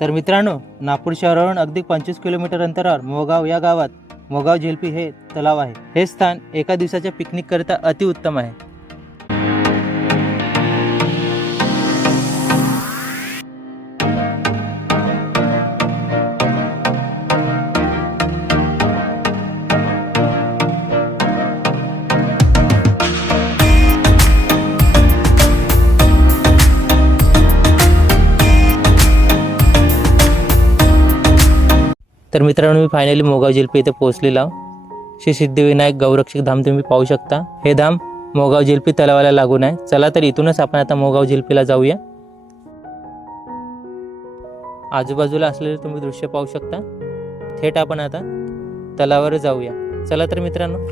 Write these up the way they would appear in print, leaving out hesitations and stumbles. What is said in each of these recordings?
तर मित्रांनो, नागपूर शहरावरून अगदी 25 किलोमीटर अंतरावर मोगाव या गावात मोगाव झेलपी हे तलाव आहे. हे स्थान एका दिवसाच्या पिकनिक करिता अतिउत्तम आहे. तर मित्रांनो, मी फायनली मोगाव झेलपी येथे पोहोचलेलो आहो. श्री सिद्धिविनायक गौरक्षक धाम तुम्ही पाहू शकता. हे धाम मोगाव झेलपी तलावाला लागून आहे. चला तर इथूनच आपण आता मोगाव झेलपीला जाऊया. आजूबाजूला असलेले तुम्ही दृश्य पाहू शकता. थेट आपण आता तलावावर जाऊया. चला तर मित्रांनो.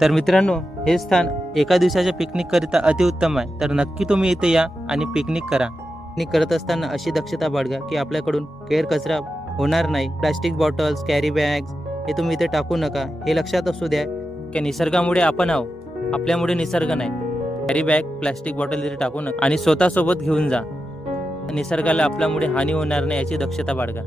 तर मित्रांनो, हे स्थान एका दिवसाच्या पिकनिक करिता अतिउत्तम आहे. तर नक्की तुम्ही इथे या आणि पिकनिक करा. पिकनिक करत असताना अशी दक्षता बाळगा की आपल्याकडून गैर कचरा होणार नाही. प्लास्टिक बॉटल्स, कॅरी बॅग्स हे तुम्ही इथे टाकू नका. हे लक्षात असू द्या की निसर्गामुळे आपण आहो, आपल्यामुळे निसर्ग नाही. कॅरी बॅग, प्लास्टिक बॉटल इथे टाकू नका आणि स्वतःसोबत घेऊन जा. निसर्गाला आपल्यामुळे हानी होणार नाही याची दक्षता बाळगा.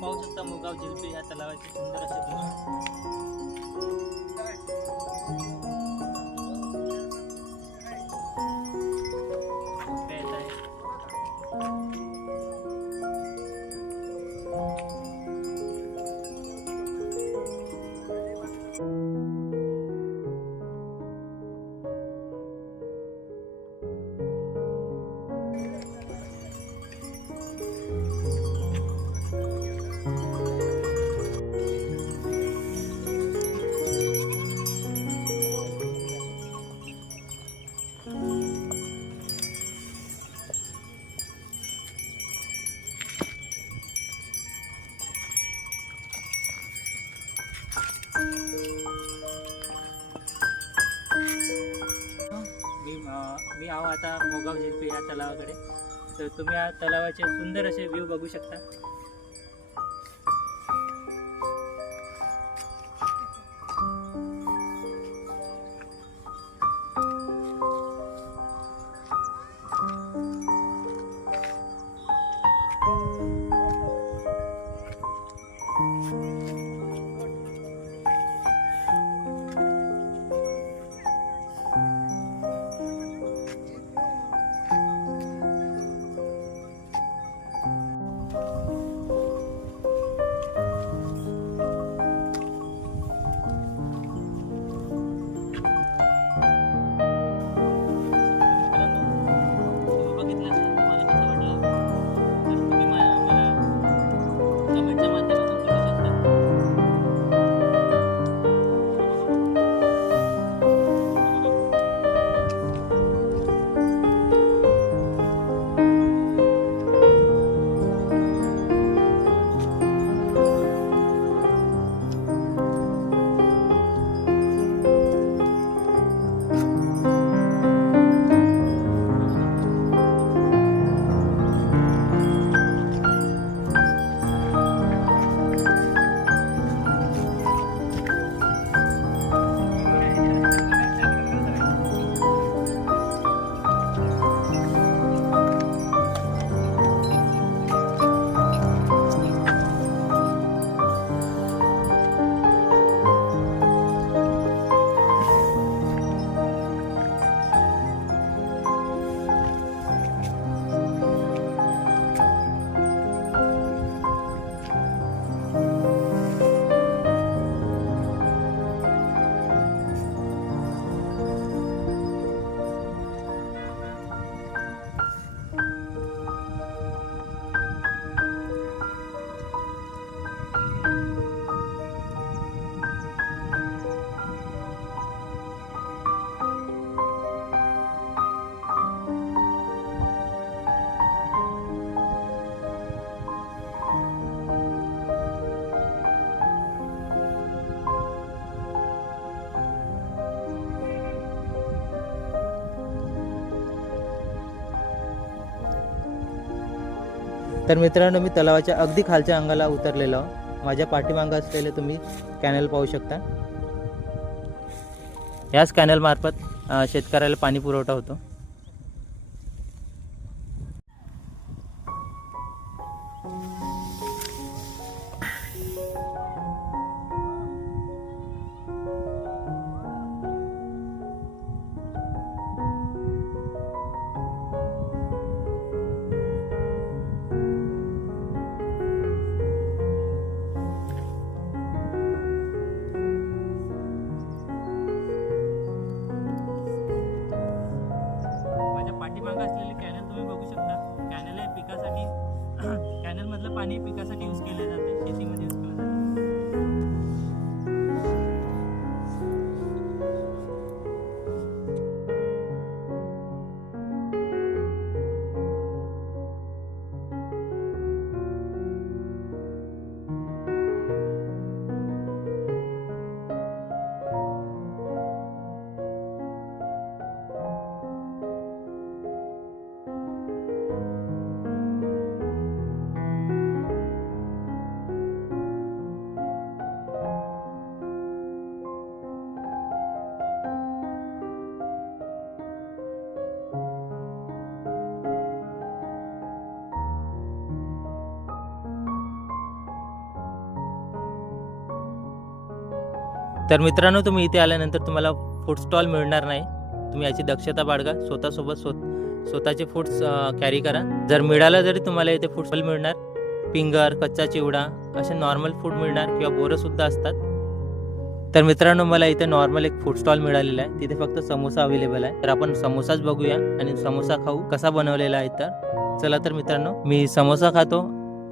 पाहू शकता मोगाव झेलपी या तलावाचे सुंदर असे मी आहो आता मोगाव झेलपी या तलावाकडे. तर तुम्ही या तलावाचे सुंदर असे व्ह्यू बघू शकता. तर मित्रांनो, मी तलावाच्या अगदी खालच्या अंगाला उतरलेलो आहो. माझ्या पाठीमागं असलेले तुम्ही कॅनल पाहू शकता. याच कॅनल मार्फत शेतकऱ्याला पाणी पुरवठा होतो. पाठीमागं असलेले कॅनल तुम्ही बघू शकता. कॅनल हे पिकासाठी कॅनल मधलं पाणी पिकासाठी यूज केलं जाते, शेतीमध्ये यूज केलं जाते. तर मित्रांनो, तुम्ही इथे आल्यानंतर तुम्हाला फूड स्टॉल मिळणार नाही. तुम्ही याची दक्षता बाळगा. स्वतःचे फूड्स कॅरी करा. जर मिळालं जरी तुम्हाला इथे फूड स्टॉल मिळणार, पिंगर, कच्चा चिवडा असे नॉर्मल फूड मिळणार किंवा बोरंसुद्धा असतात. तर मित्रांनो, मला इथे नॉर्मल एक फूड स्टॉल मिळालेला आहे. तिथे फक्त समोसा अवेलेबल आहे. तर आपण समोसाच बघूया आणि समोसा खाऊ कसा बनवलेला आहे. तर चला तर मित्रांनो, मी समोसा खातो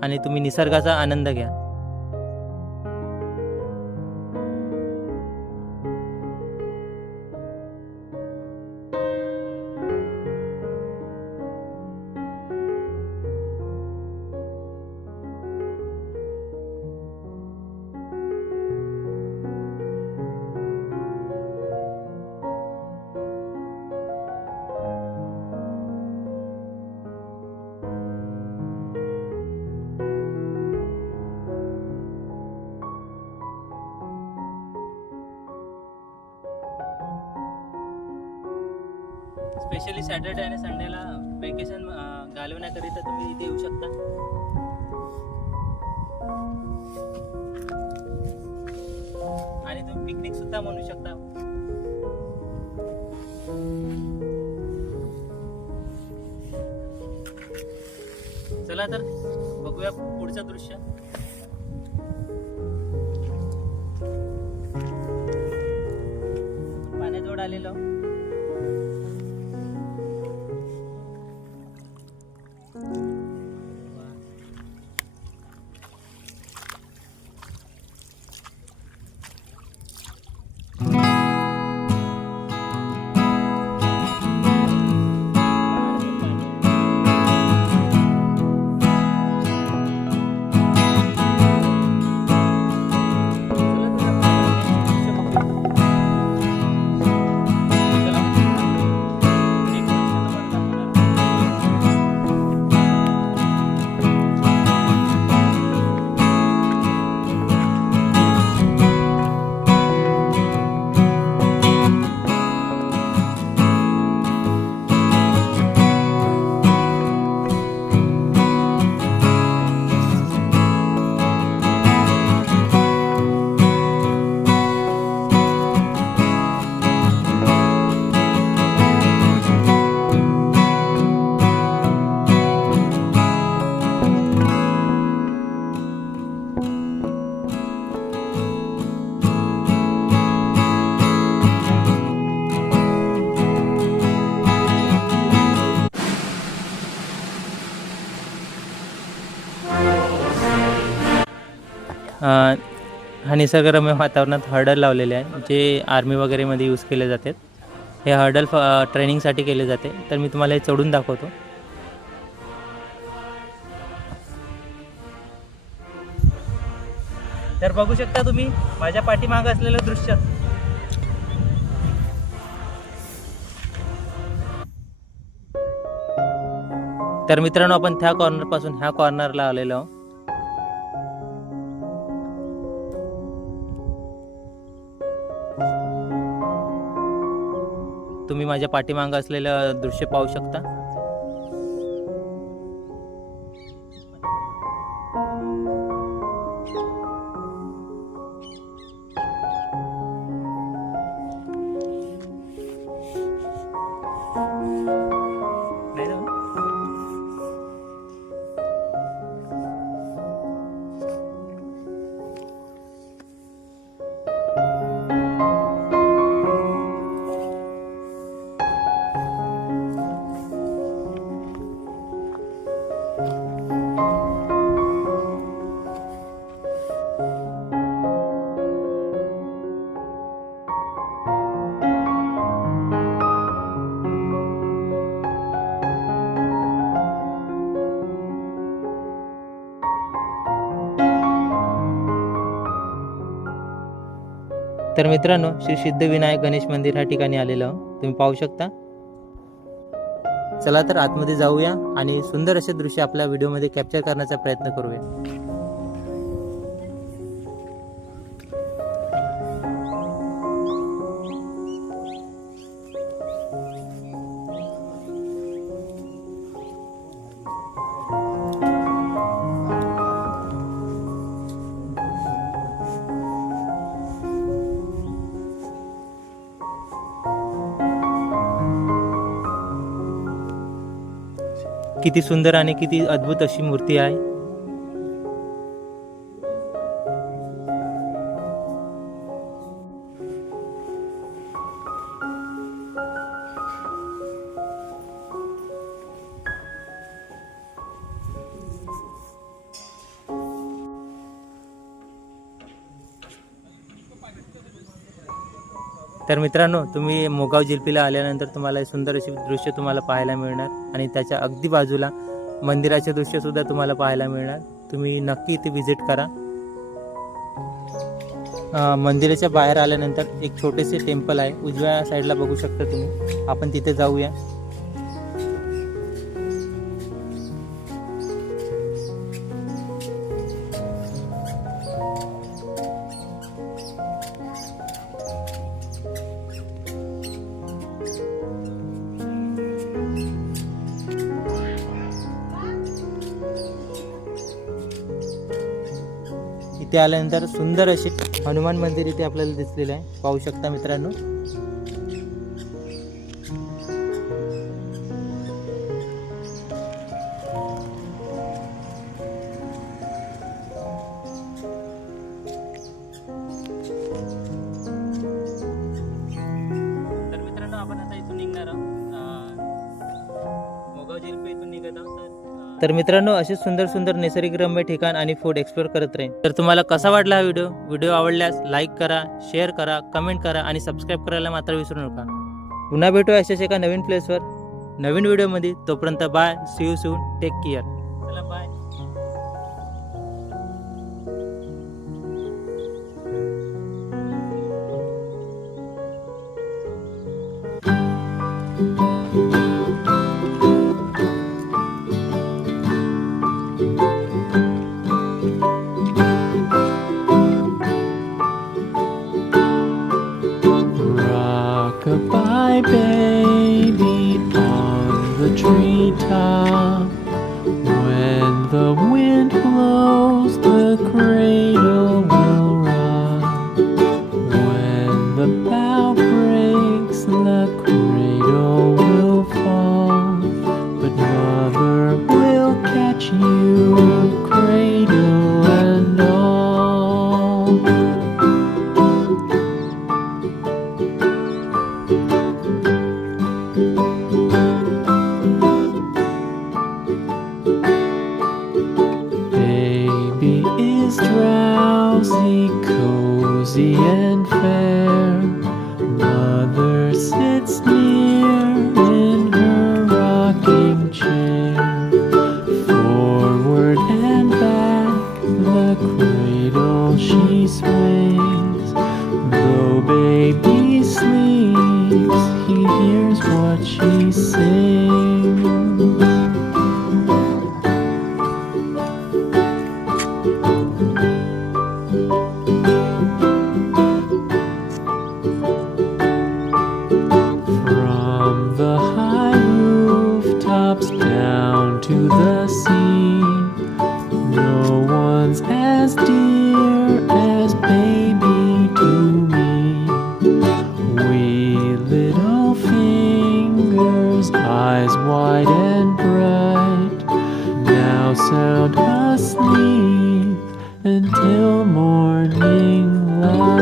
आणि तुम्ही निसर्गाचा आनंद घ्या. स्पेशली सॅटर्डे आणि संडेला वेकेशन घालवण्याकरिता तुम्ही इथे येऊ शकता. आणि तुम्ही पिकनिक सुद्धा म्हणू शकता. चला तर बघूया पुढचं दृश्य. पाण्याजवळ आलेलो. हा निसर्गरम्य वातावरणात हर्डल लावलेले आहे, जे आर्मी वगैरेमध्ये यूज केले जातात. हे हर्डल ट्रेनिंगसाठी केले जाते. तर मी तुम्हाला हे चढून दाखवतो. तर बघू शकता तुम्ही माझ्या पाठीमागे असलेलं दृश्य. तर मित्रांनो, आपण त्या कॉर्नर पासून ह्या कॉर्नरला आलेलो आहोत. तुम्ही माझ्या पाठीमागे असलेलं दृश्य पाहू शकता. तर मित्रांनो, श्री सिद्धविनायक गणेश मंदिर ह्या ठिकाणी आलेलो आहोत. तुम्ही पाहू शकता. चला तर आतमध्ये जाऊया आणि सुंदर असे दृश्य आपल्या व्हिडिओमध्ये कॅप्चर करण्याचा प्रयत्न करूया. किती सुंदर आणि किती अद्भुत अशी मूर्ती आहे. तर मित्रांनो, तुम्ही मोगाव जिलपीला आल्यानंतर तुम्हाला सुंदर अशी दृश्य तुम्हाला पाहायला मिळणार आणि त्याच्या अगदी बाजूला मंदिराचे दृश्य सुद्धा तुम्हाला पाहायला मिळणार. तुम्ही नक्की इथे व्हिजिट करा. मंदिराच्या बाहेर आल्यानंतर एक छोटेसे टेम्पल आहे, उजव्या साईडला बघू शकता तुम्ही. आपण तिथे जाऊया. इथे आल्यानंतर सुंदर असे हनुमान मंदिर इथे आपल्याला दिसलेलं आहे, पाहू शकता मित्रांनो. तर मित्रांनो, आपण आता इथून निघणार आहोत. मोगाव जिलपी इथून निघत आहोत. तर मित्रांनो, असे सुंदर सुंदर निसर्गरम्य ठिकाण आणि फूड एक्सप्लोर करत राहीन. तर तुम्हाला कसा वाटला हा व्हिडिओ आवडल्यास लाईक करा, शेअर करा, कमेंट करा आणि सबस्क्राईब करायला मात्र विसरू नका. पुन्हा भेटू अशाच एका नवीन प्लेसवर नवीन व्हिडिओमध्ये. तोपर्यंत bye, see you soon, take care. चला bye. Goodbye, baby, on the treetop. When the wind blows, the cradle will rock. When the bough breaks, the cradle will fall. But mother will catch you, cradle and all. Drowsy, cozy and fair, mother sits near in her rocking chair. Forward and back, the cradle she swings. Though baby sleeps, he hears what she sings. wide and bright, now sound asleep until morning light.